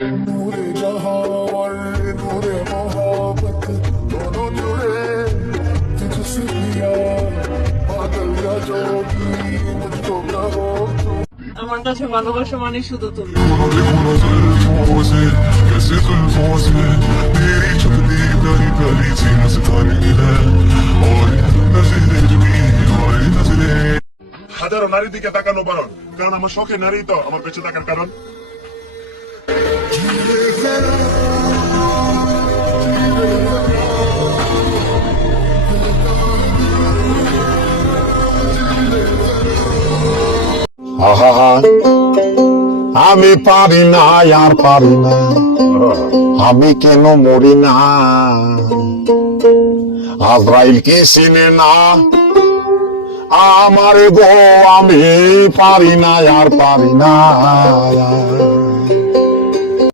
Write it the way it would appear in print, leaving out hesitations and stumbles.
नूरे जहां और नूरे मोहब्बत दोनों जुड़े तुझसे पिया पागल या जोगी मुझको कहो আমার কাছে ভালোবাসা মানে শুধু তুমি। कैसे जुल्फों से मेरी चुपती गली गली सी मुस्कानी है और नजरे जुड़ी और नजरे হাজারো নারী দিকে তাকানো বারণ, কারণ আমার শখের নারী তো আমার পেছনে থাকার কারণ। আহা আমি পারি না আর পারি না, আমি কেন মরি না, আজরাইলকে চিনে না আমার গো, আমি পারি না আর পারি না।